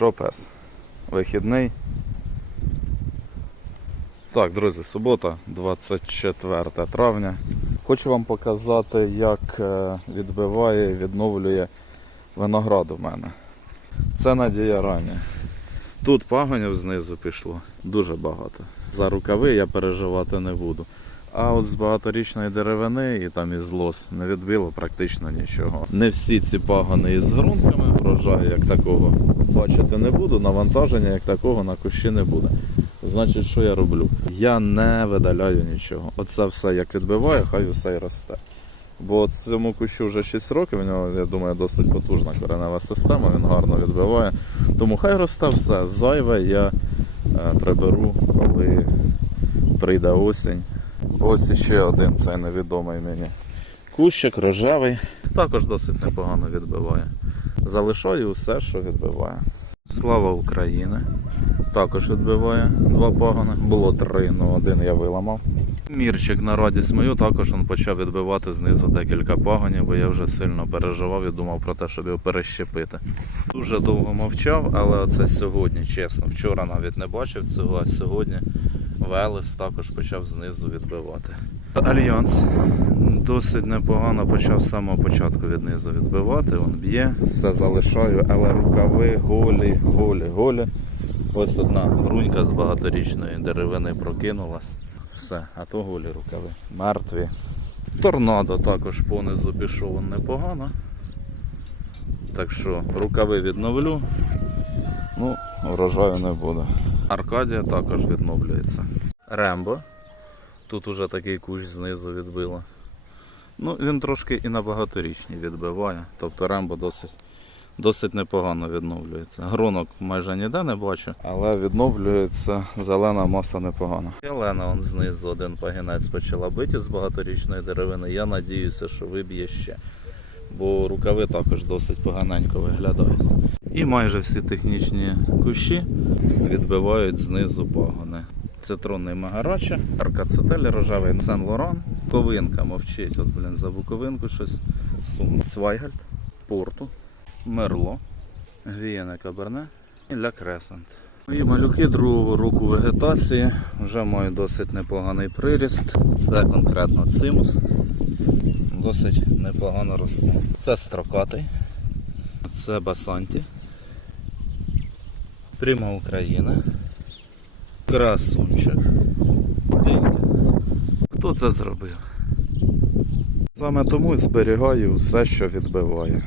Що пес? Вихідний. Так, друзі, субота, 24 травня. Хочу вам показати, як е, відбиває і відновлює виноград у мене. Це надія рані. Тут пагонів знизу пішло дуже багато. За рукави я переживати не буду. А от з багаторічної деревини і там із лос не відбило практично нічого. Не всі ці пагони із ґрунтами, врожаю як такого бачити не буду, навантаження як такого на кущі не буде. Значить, що я роблю? Я не видаляю нічого. Оце все як відбиваю, хай усе й росте. Бо цьому кущу вже 6 років, у нього, я думаю, досить потужна коренева система, він гарно відбиває. Тому хай росте все. Зайве я е, приберу, коли прийде осінь. Ось іще один цей невідомий мені. Кущик рожевий. Також досить непогано відбиває. Залишаю усе, що відбиває. Слава Україні! Також відбиває два пагони. Було три, але один я виламав. Мірчик на радість мою також він почав відбивати знизу декілька пагонів, бо я вже сильно переживав і думав про те, щоб його перещепити. Дуже довго мовчав, але це сьогодні, чесно. Вчора навіть не бачив цього, а сьогодні Велес також почав знизу відбивати. Альянс досить непогано почав з самого початку від низу відбивати. Він б'є, все залишаю, але рукави голі, голі, голі. Ось одна брунька з багаторічної деревини прокинулась. Все, а то голі рукави. Мертві. Торнадо також понизу пішов непогано. Так що рукави відновлю. Ну, врожаю не буде. Аркадія також відновлюється. Рембо. Тут уже такий кущ знизу відбило. Ну, він трошки і на багаторічні відбиває. Тобто Рембо досить, досить непогано відновлюється. Гронок майже ніде не бачу, але відновлюється зелена маса непогано. Ялена он знизу один пагінець почала бити з багаторічної деревини. Я надіюся, що виб'є ще. Бо рукави також досить поганенько виглядають. І майже всі технічні кущі відбивають знизу пагони. Цитронний магарача, аркацетель рожевий Сен Лоран, Буковинка мовчить, от, блін, за буковинку щось сумно. Цвайгальд, Порту, Мерло, Гвієне Каберне і Ля Кресент. Мої малюки другого року вегетації вже мають досить непоганий приріст. Це конкретно цимус. Досить непогано росте. Це строкатий, це басанті. Пряма Україна. Красунчик. Хто це зробив? Саме тому і зберігаю все, що відбиває.